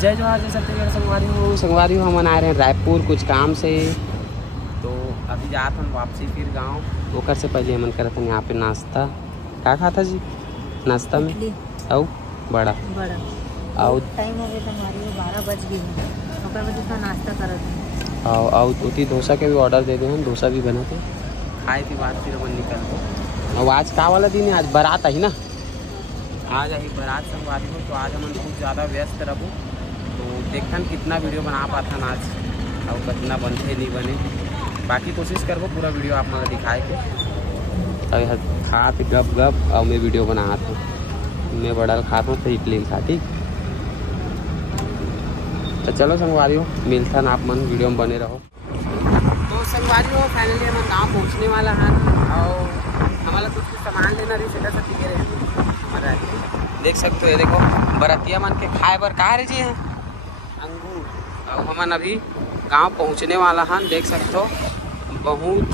जय जोहार जय छत्तीसगढ़ संगवारी हो हम आ रहे हैं रायपुर कुछ काम से। तो अभी जात हम वापसी फिर गांव। ओकर से पहले हम करत हैं यहाँ पे नाश्ता। का खाता जी नाश्ता में? और बड़ा और टाइम हो गया हमारी 12 बज गई है। ओकर वजह से नाश्ता करत हैं। और उती डोसा के भी ऑर्डर दे दे हम, डोसा भी बना थे खाए के बाद फिर अपन निकल गए। और आज का वाला दिन है, आज बारात आई ना, आज आई बारात संगवारी हो। तो आज हम बहुत ज़्यादा व्यस्त रहूँ। तो देखन कितना वीडियो बना पाथन आज और कितना बनते नहीं बने। बाकी कोशिश करबो पूरा वीडियो आप मतलब दिखाए के। अभी खाते गप गप और मैं वीडियो बनाता हूँ। मैं बड़ा खाता हूँ तो इडली खा ठीक। तो चलो संगवारी हो मिलता ना आप मन वीडियो में बने रहो। तो संगवारी हो फाइनली हम गाँव पहुँचने वाला है और हमारा कुछ सामान लेना रही सीधा सा टिके रहे। देख सकते हो ये देखो बरतिया मन के खाए बर कहा रही जी है अंगूर। और हम अभी गांव पहुंचने वाला हैं। देख सकते हो बहुत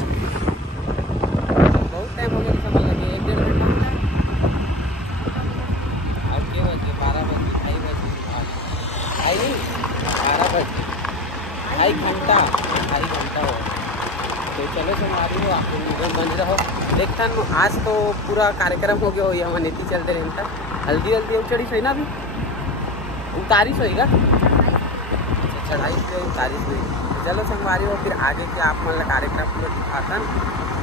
टाइम हो गया समझ लगे 1-1.5 घंटा। अब के बजे 12 बजे 2 बजे आई नहीं 12 बजे 2 घंटा 2.5 घंटा हो। तो चलो संगवारी हो आपको वीडियो बने रहो। देखता आज तो पूरा कार्यक्रम हो गया हो हम नीति चलते रहता। हल्दी हल्दी चढ़ी सही ना अभी उतारिश होगा। अच्छा चढ़ाई से उतारिश हुई। चलो संगवारी हो फिर आगे के आप मतलब कार्यक्रम पूरा दिखातन।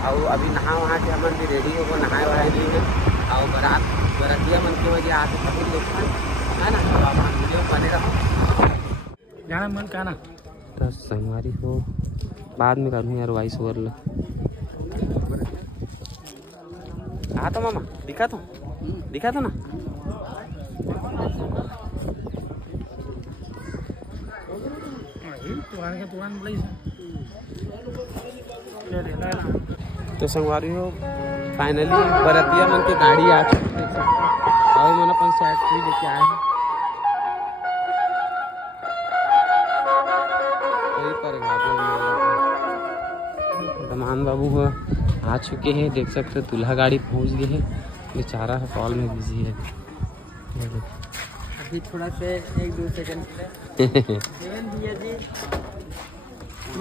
और अभी नहा वहाँ के हमन भी रेडी हो नहाए वहाए लिए और बरातिया मन की वजह आके कभी देखन है ना। तो आप वीडियो बने रहो जाना मन का ना। तो संगवारी हो बाद में करूँ यार वॉइस ओवर ला। हाँ तो मामा दिखा तो ना तो संगवारी हो फाइनली बरतिया मन की गाड़ी आ चुकी है। और मन अपन फैक्ट्री लेके आए हैं दमान बाबू हो आ चुके हैं। देख सकते हो दूल्हा गाड़ी पहुंच गए हैं। बेचारा है कॉल में बिजी है अभी थोड़ा से 1-2 सेकंड के लिए भैया जी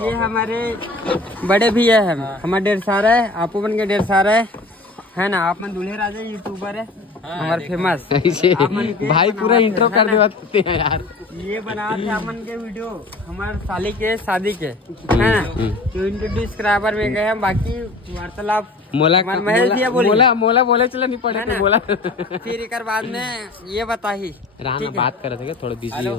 ये हमारे बड़े भैया है। हमारे ढेर सारा है आपो बन के ढेर सारा है ना। आप मन दूल्हे राजा यूट्यूबर है हमारे फेमस भाई पूरा इंट्रो कर देते हैं यार। ये बना थे अपन के वीडियो हमारे साली के शादी के है ना। तो इंट्रोड्यूस कराबर में गए हम। बाकी वार्तालाप मोला बोले चला नहीं पड़े तो बोला फिर एक बाद में ये बताही राना बात कर रहे थे थोड़ा बिजी हो।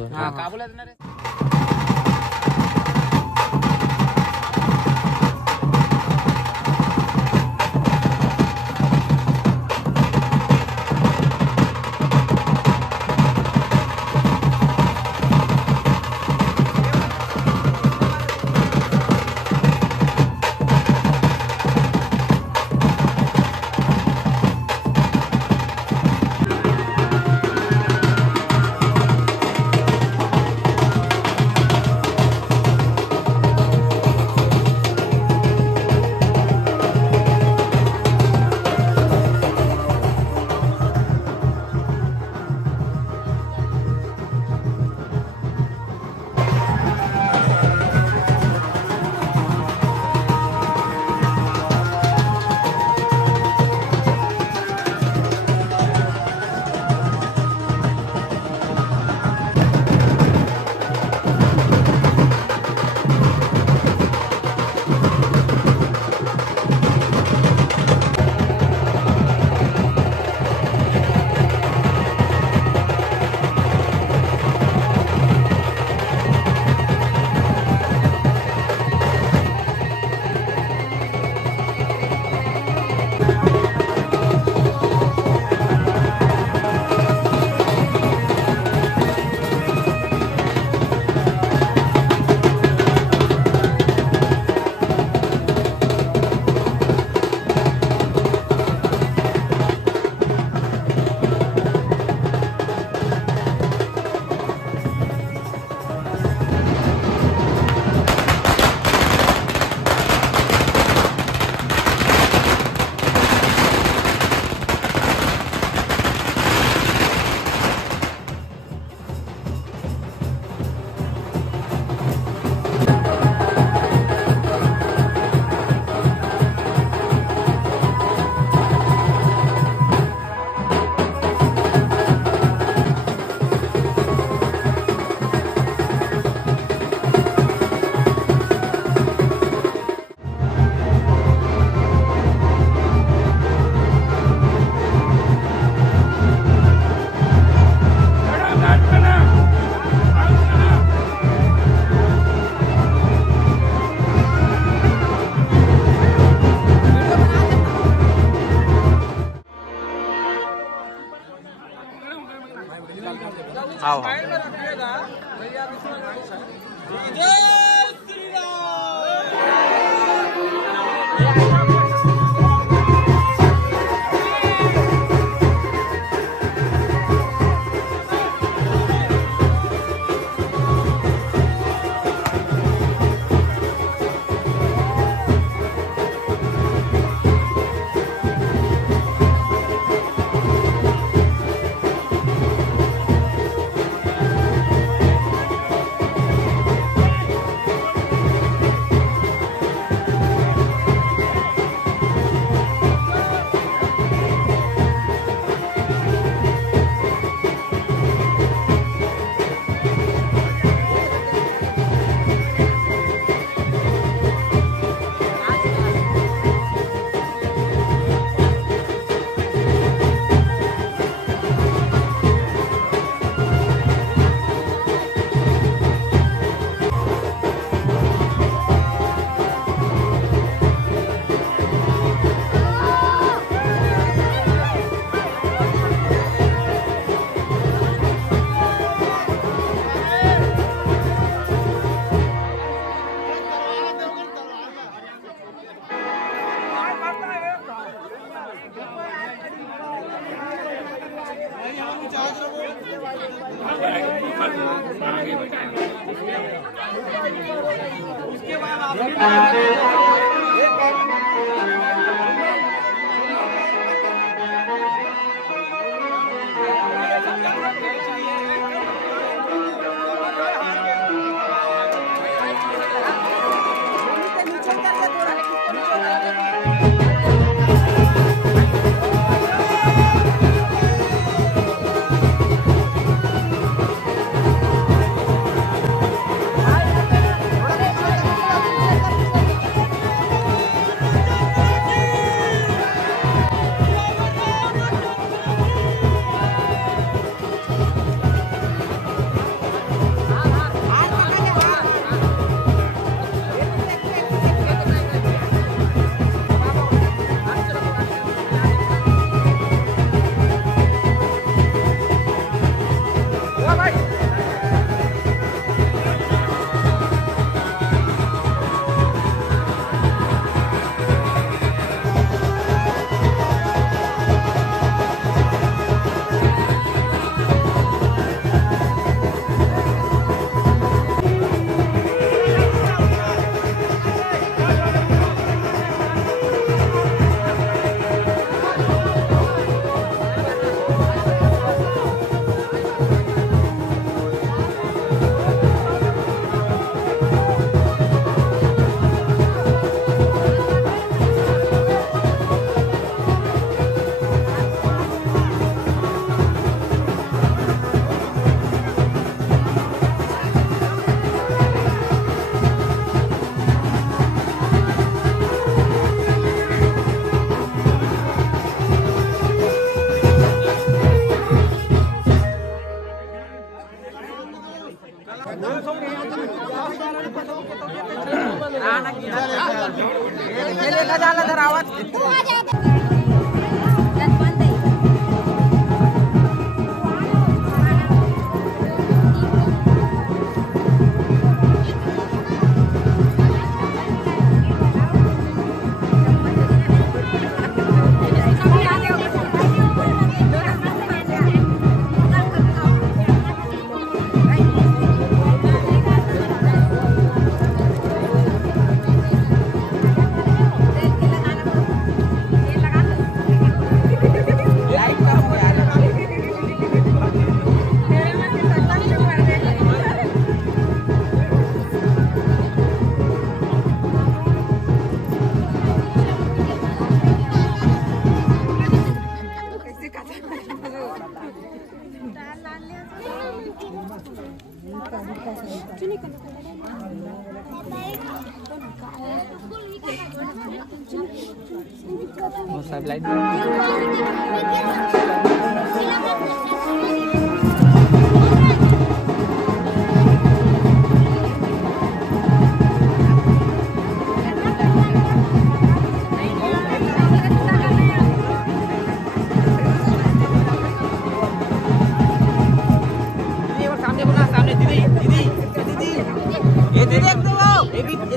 सब लाइट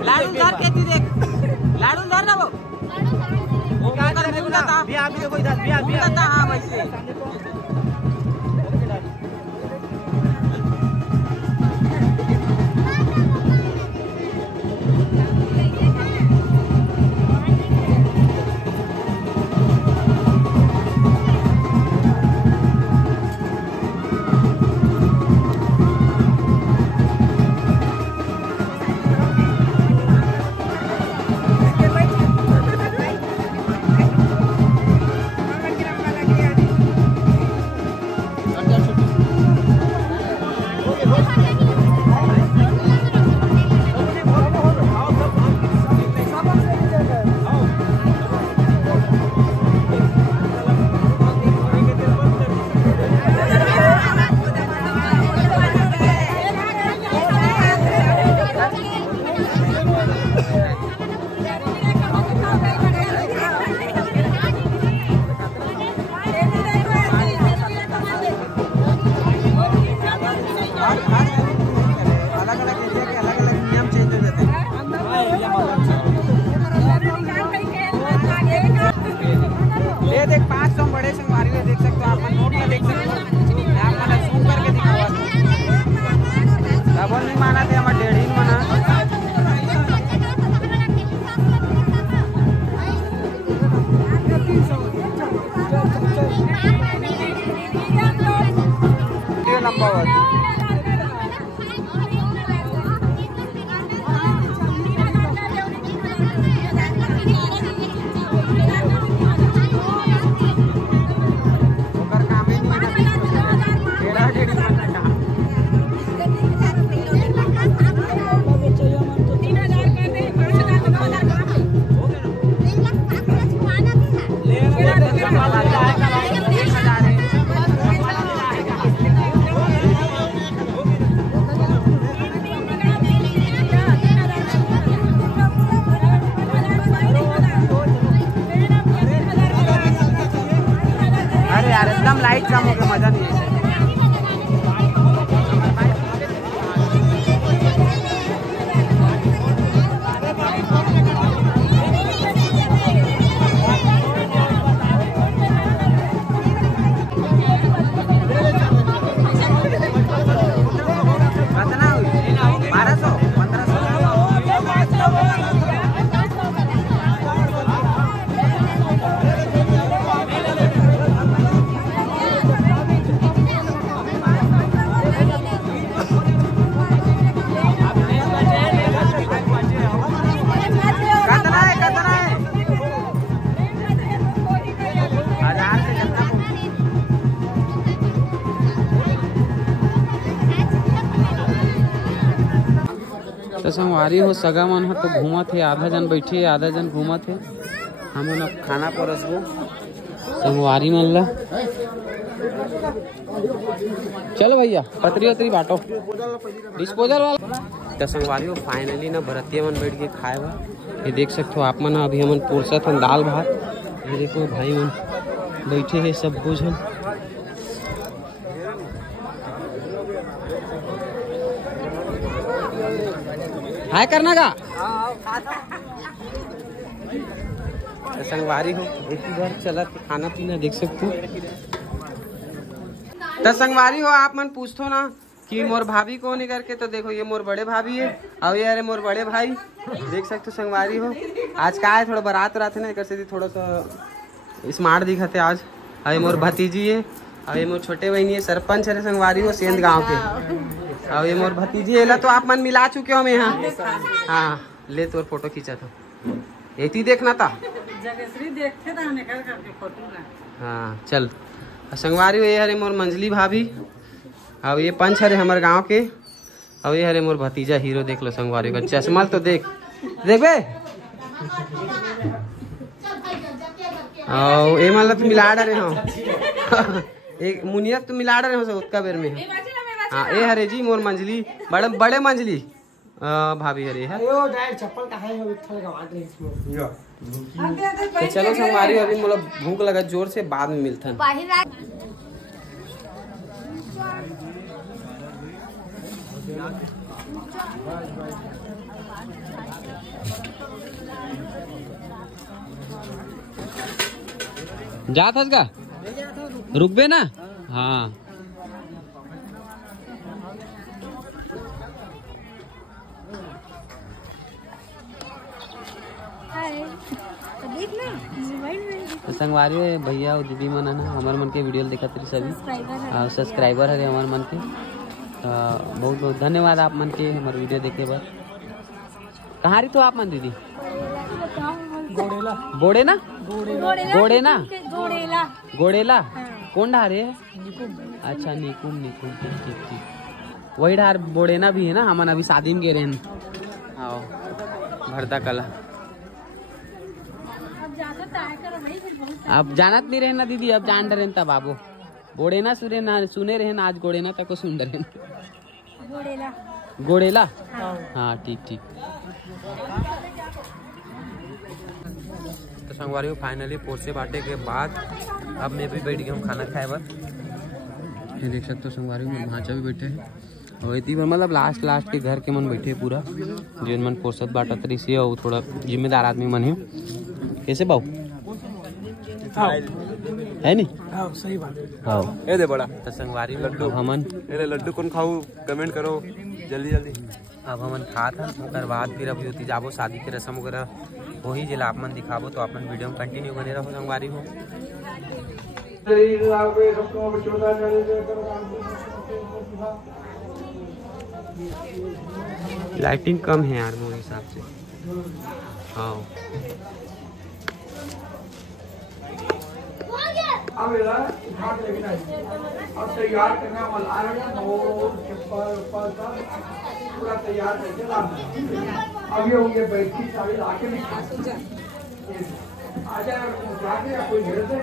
लाडू धर के दीदी लाडू धर ना वो भैया भी देखो इधर भैया हाँ वैसे देख 500 बड़े संगवारी है, देख सकते हो आप नोट में देख सकते हो। मैं आपको जूम करके दिखाऊंगा। डबल नहीं माना थे हमारे 1.5 माना। ये लंबा हुआ एकदम लाइट कम हो गया, मजा नहीं है। कितना हुई? 1200 1500। तो संगवारी हो सगा मन हो तो घूमत है, आधा जन बैठे आधा जन घूमत है। हम अब खाना परसबो संगवारी मन ला। चलो भैया पतरी वतरी बांटो डिस्पोजल वाला। तो संगवारी हो फाइनली ना भरतिया मन बैठ के खाए बा। ये देख सकते हो आप मन अभी हमन पुरसत हन दाल भात। ये देखो भाई मन बैठे है सब कुछ हम। हाय करना का संगवारी हो एक ही बार चला खाना पीना देख सकते हो। तो संगवारी हो आप मन पूछतो ना कि मोर भाभी कौन है करके, तो देखो ये मोर बड़े भाभी है और ये अरे मोर बड़े भाई देख सकते हो। संगवारी हो आज का है थोड़ा बारात रात है ना, कर थोड़ा सा स्मार्ट दिखते आज। अरे मोर भतीजी है और ये मोर छोटे बहनी है, सरपंच है संगवारी हो सेंध गाँव के। और ये मोर भतीजी है तो आप मन मिला चुके हो मैं यहाँ। हाँ ले तोर फोटो खींचा था एती देखना था। हाँ चल संगवारी ये हरे मोर मंजली भाभी और ये पंच हरे हमारे गांव के और ये हरे मोर भतीजा हीरो। देख लो संगवारी का चश्मा तो देख बे और ये मतलब तो मिला रहे हो एक मुनियत तो मिला रहे हो उसका बेर में। हाँ ये हरे जी मोर मंजली बड़े बड़े मंजली भाभी हरे है। तो चलो संगवारी अभी मतलब भूख लगा जोर से, बाद में मिलता है। जा था का रुक बे ना। हाँ तो संगवारी भैया और दीदी मन है ना हमारे मन के वीडियो देखा तेरी सभी सब्सक्राइबर है हमारे मन के। बहुत बहुत धन्यवाद आप मन के हमारे वीडियो देखे बार। कहाँ रही तो आप मन दीदी? बोड़े ना गोड़े ना गोड़ेला कौन ढार है? अच्छा निकुम निकुम ठीक ठीक ठीक वही ढार बोड़ेना भी है ना। हम अभी शादी में गए रहे आओ भरता कला। अब जानत नहीं रहे ना दीदी अब जान रहे तब बाबू बोड़ेना सुने ना सुने रहे ना आज गोड़ेना तक को सुन रहे गोड़ेला। हाँ ठीक ठीक। तो संगवारी फाइनली पोसे बांटे के बाद अब मैं भी बैठ गया हूँ खाना खाए बार। ये देख सकते हो संगवारी में भांचा भी बैठे हैं और इतनी मतलब लास्ट के घर के मन बैठे पूरा जिन मन पोसत बांटत रही से और थोड़ा जिम्मेदार आदमी मन है। कैसे बाबू है नहीं? हाँ सही बात हाँ ये दे बड़ा तो संगवारी लड्डू हमन लड्डू कौन खाऊ कमेंट करो जल्दी जल्दी। अब हमन खा था उसके बाद फिर अभी होती जाबो शादी के रस्म वगैरह वही जिला आप मन दिखाबो तो अपन वीडियो में कंटिन्यू बने रहो संगवारी हो। लाइटिंग कम है यार मेरे हिसाब से। हाँ अब तैयार करना पूरा तैयार करके लाना। अब ये होंगे बैठी सारी लाके भी आ जाए जाके या कोई घेर दे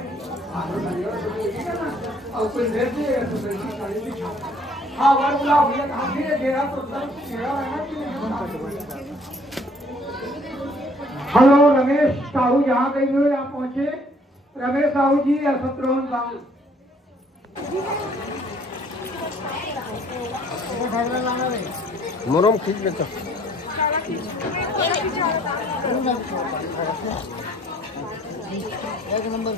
और कोई घेर दे तो बैठी साड़ी भी हाँ वर बुलाओ भैया कहाँ फिर घेरा तो घेरा रहना कि हेलो रमेश साहू यहाँ गई हुए आप पहुँचे। रमेश साहू जी या शत्रुघ्न साहू मोरम खींच लेता एक नंबर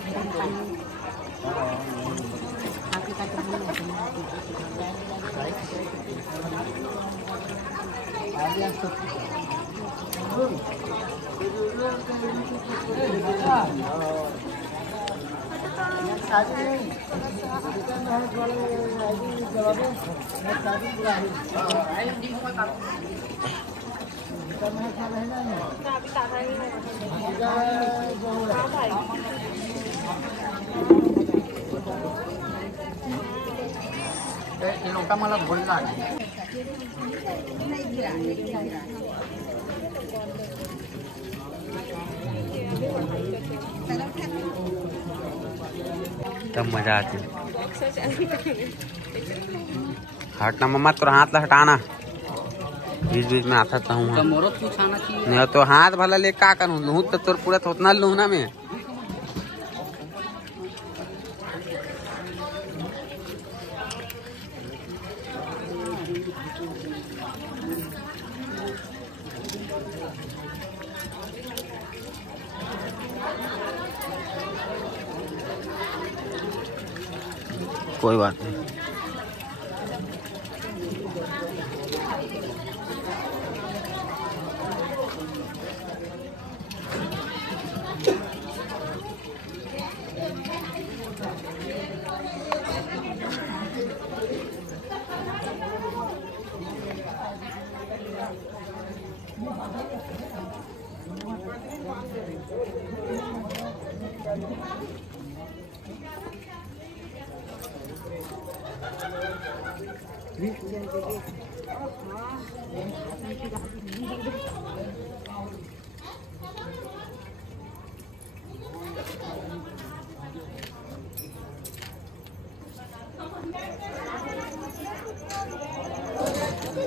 लोटा मला बोलला तब मजा आती। हटना मम्मा तो हाथ ला हटाना बीच बीच में आता हूँ नहीं तो हाथ भला ले का करूँ लूँ तो तोर पूरा तो उतना लूँ ना मैं। कोई बात नहीं।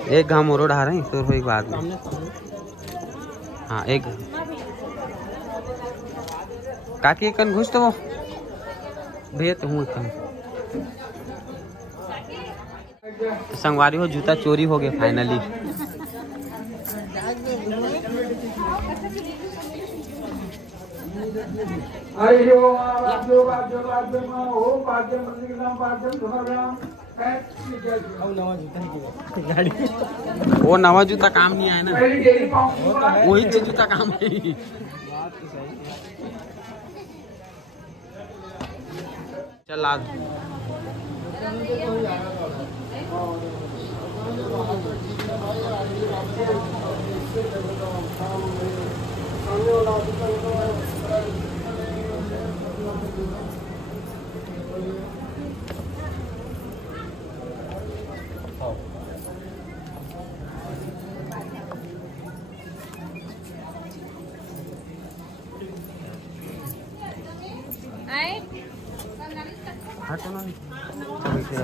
एक घाम और उड़ा रहे हैं तो एक बात में। हाँ एक काकी कन घुस तो वो भैया तो हूँ संगवारी हो जूता चोरी हो गया फाइनली। हरि ओम वाद्यो वाद्यो वाद्यो ओम वाद्यम प्रतिकृतम वाद्यम समर्पयाम। वो नवा जूता काम नहीं आया ना, पहली डेरी पाऊँ वही जूता काम है। चल आज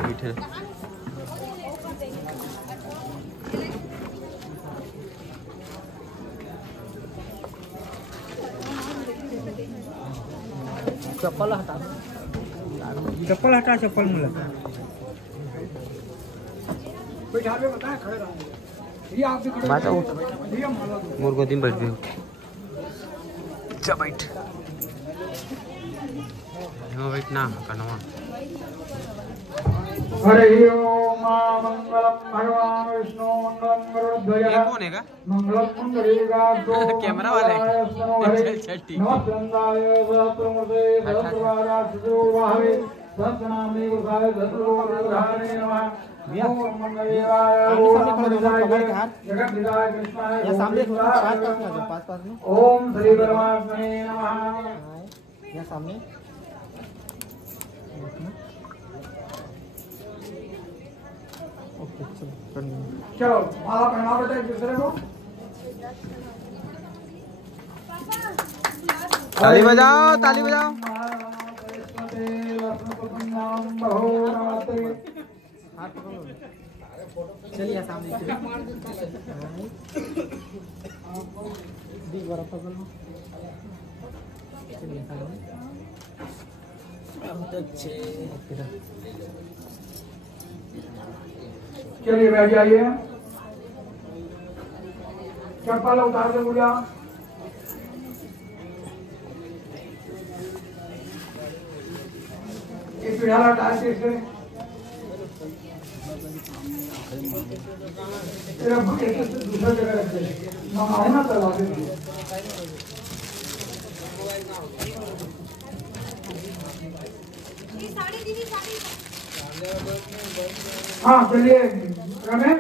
बैठे चप्पल हटा, चप्पल मुला बैठा दे, बताया खड़े रहो। ये आप भी खड़े बात उठ भैया माला दो। मोर गोदी में बैठ गए। जा बैठ, यहाँ बैठना कनवा। हरि ओम मंगलम भगवान विष्णु मंगलम गरुड़ध्वज ये कौन है का? मंगलम पुंडरीकाक्षो कैमरा वाले। हरि चल ठीक। नमस्ते सहस्रमूर्ते सहस्रवारासुवाहवे सहस्रनामे गुसाय सहस्रगोधारे नमः। ओम मंगलेवाय ओम नमः जगद्धिताय कृष्णाय सामने ओम श्री परमात्मने नमः। यहाँ सामने चलो माला पहना बेटा एक दूसरे को। ताली बजाओ, ताली बजाओ। चलिए सामने चलिए बैठ जाइए, चप्पल उतार दे मुझे। ये पिढ़ाला डाल के इसमें तेरा बकेट दूसरा जगह रख दे, मंगाओ ना करवा दे। हाँ चलिए रमेश,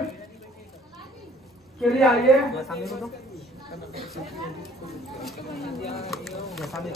चलिए आइए। सामने को सामने